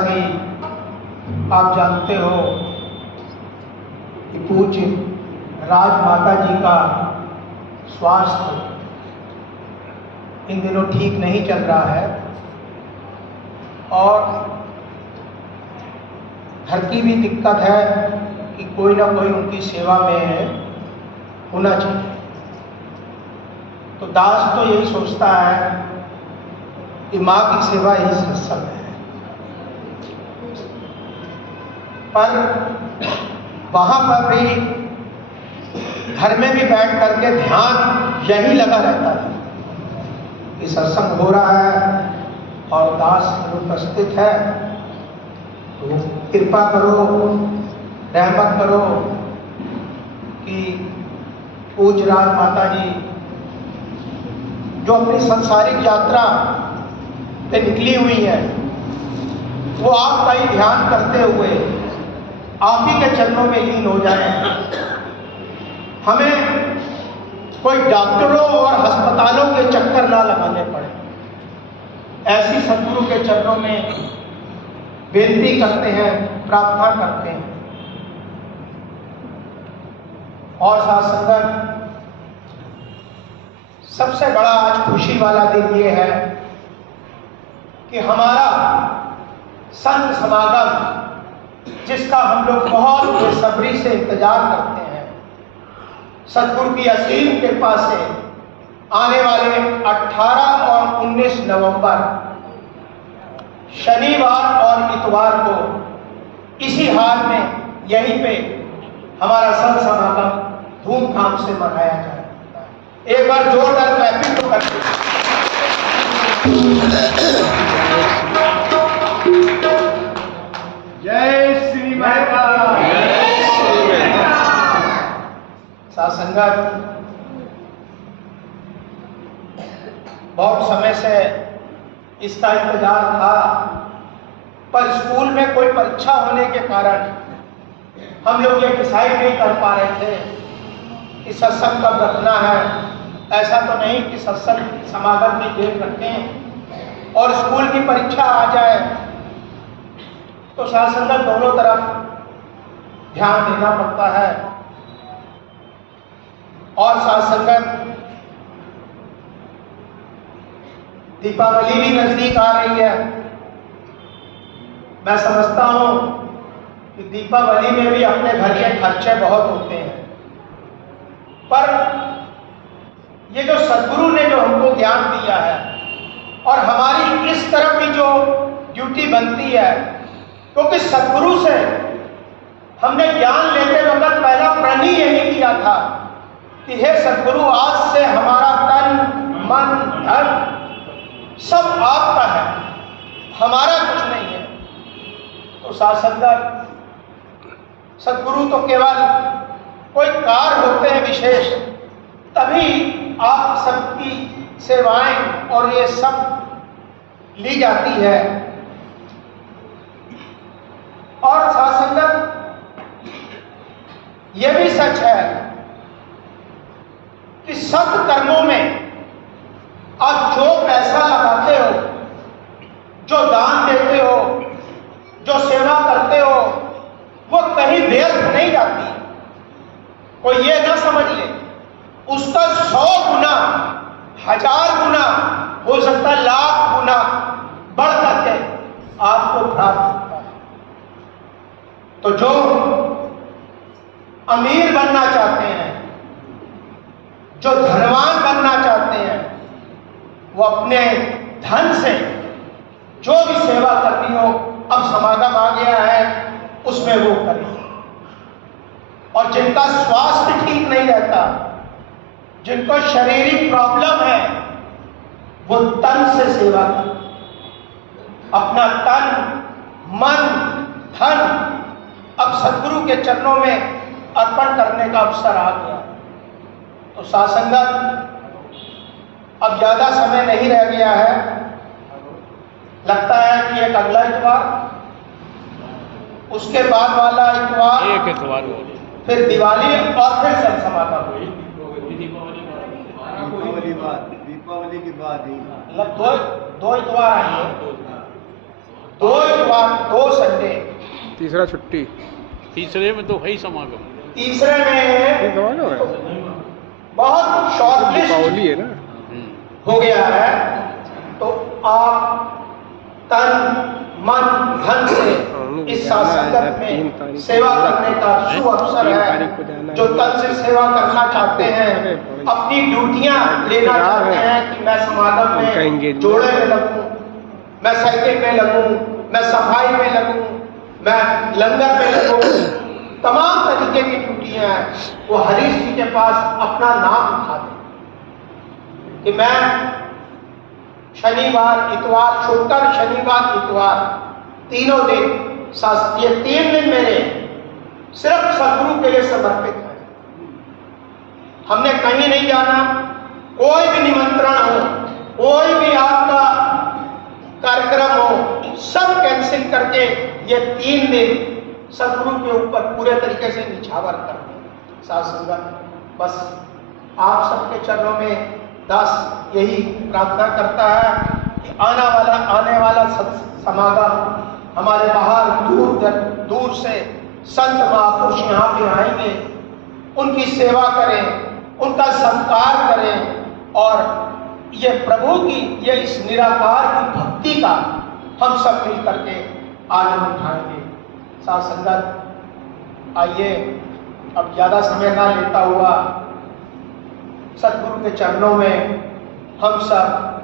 कि आप जानते हो कि पूज्य राजमाता जी का स्वास्थ्य इन दिनों ठीक नहीं चल रहा है और घर की भी दिक्कत है कि कोई ना कोई उनकी सेवा में होना चाहिए। तो दास तो यही सोचता है कि माँ की सेवा ही सत्संग है, पर वहाँ पर भी घर में भी बैठ करके ध्यान यही लगा रहता है कि सत्संग हो रहा है और दास उपस्थित है, तो कृपा करो, रहमत करो कि पूज्य राजमाता जी जो अपनी सांसारिक यात्रा पे निकली हुई है, वो आपका ही ध्यान करते हुए आप ही के चरणों में लीन हो जाए। हमें कोई डॉक्टरों और अस्पतालों के चक्कर ना लगाने पड़े, ऐसी सद्गुरु के चरणों में बेनती करते हैं, प्रार्थना करते हैं। और साथ संगत, सबसे बड़ा आज खुशी वाला दिन ये है कि हमारा संत समागम, जिसका हम लोग बहुत बेसब्री से इंतजार करते हैं, सद्गुरु की असीम कृपा से आने वाले 18 और 19 नवंबर शनिवार और इतवार को इसी हाल में यहीं पे हमारा संत समागम धूमधाम से मनाया जाएगा। एक बार जोरदार क्लैपिंग तो करते हैं। जय श्री माता। साथ संगत, बहुत समय से इसका इंतजार था, पर स्कूल में कोई परीक्षा होने के कारण हम लोग ये डिसाइड नहीं कर पा रहे थे कि सत्संग कब रखना है। ऐसा तो नहीं कि सत्संग समागम की डेट रखें और स्कूल की परीक्षा आ जाए, तो साथ संगत दोनों तरफ ध्यान देना पड़ता है। और साथ संगत, दीपावली भी नजदीक आ रही है। मैं समझता हूं कि दीपावली में भी अपने घर के खर्चे बहुत होते हैं, पर ये जो सद्गुरु ने जो हमको ज्ञान दिया है और हमारी इस तरफ भी जो ड्यूटी बनती है, क्योंकि सद्गुरु से हमने ज्ञान लेते वक्त पहला प्रण ही यही किया था कि हे सद्गुरु, आज से हमारा तन मन धन सब आपका है, हमारा कुछ नहीं है। तो साथ संगत, सद्गुरु तो केवल कोई कार्य होते हैं विशेष, तभी आप सबकी सेवाएं और ये सब ली जाती है। और साथ संगत, ये भी सच है कि सत्कर्मों में आप जो पैसा लगाते हो, जो दान देते हो, जो सेवा करते हो, वो कहीं व्यर्थ नहीं जाती। कोई ये ना समझ ले, उसका 100 गुना, 1000 गुना, हो सकता है लाख गुना बढ़ करके आपको प्राप्त होता है। तो जो अमीर बनना चाहते हैं, जो धनवान बनना चाहते हैं, वो अपने धन से जो भी सेवा करनी हो, अब समागम आ गया है, उसमें वो करें। और जिनका स्वास्थ्य ठीक नहीं रहता, जिनको शारीरिक प्रॉब्लम है, वो तन से सेवा करें। अपना तन मन धन अब सद्गुरु के चरणों में अर्पण करने का अवसर आ गया। तो साथ संगत, अब ज्यादा समय नहीं रह गया है। लगता है कि एक अगला इतवार, उसके बाद वाला इतवार, एक इतवार फिर दिवाली और फिर संत समागम। दीपावली के बाद ही मतलब दो इतवार आएंगे। 2 इतवार 2 संडे, तीसरा छुट्टी, तीसरे में तो है ही समागम। तीसरे में ये समागम है, बहुत शॉर्ट लिस्ट दीपावली है ना। हो गया है। तो आप तन मन धन से इस सत्संग में सेवा करने का शुभ अवसर है। जो तन से सेवा करना चाहते हैं, अपनी ड्यूटियां लेना चाहते हैं कि मैं समागम में जोड़े में लगूं, मैं साइकिल में लगूं, मैं सफाई में लगूं, मैं लंगर में लगूं, तमाम तरीके की ड्यूटियां हैं, वो हरीश जी के पास अपना नाम लिखा दें कि मैं शनिवार इतवार छोड़कर शनिवार इतवार तीनों दिन ये 3 दिन मेरे सिर्फ सदगुरु के लिए समर्पित है। हमने कहीं नहीं जाना, कोई भी निमंत्रण हो, कोई भी आपका कार्यक्रम हो, सब कैंसिल करके ये 3 दिन सदगुरु के ऊपर पूरे तरीके से निछावर कर दें। साथ संगत बस आप सबके चरणों में दास यही प्रार्थना करता है कि आने वाला समागम हमारे बाहर दूर से संत महापुरुष यहाँ पे आएंगे, उनकी सेवा करें, उनका सत्कार करें और ये प्रभु की ये इस निराकार की भक्ति का हम सब मिल करके आगे उठाएंगे। साथ संगत आइए अब ज्यादा समय ना लेता हुआ सतगुरु के चरणों में हम सब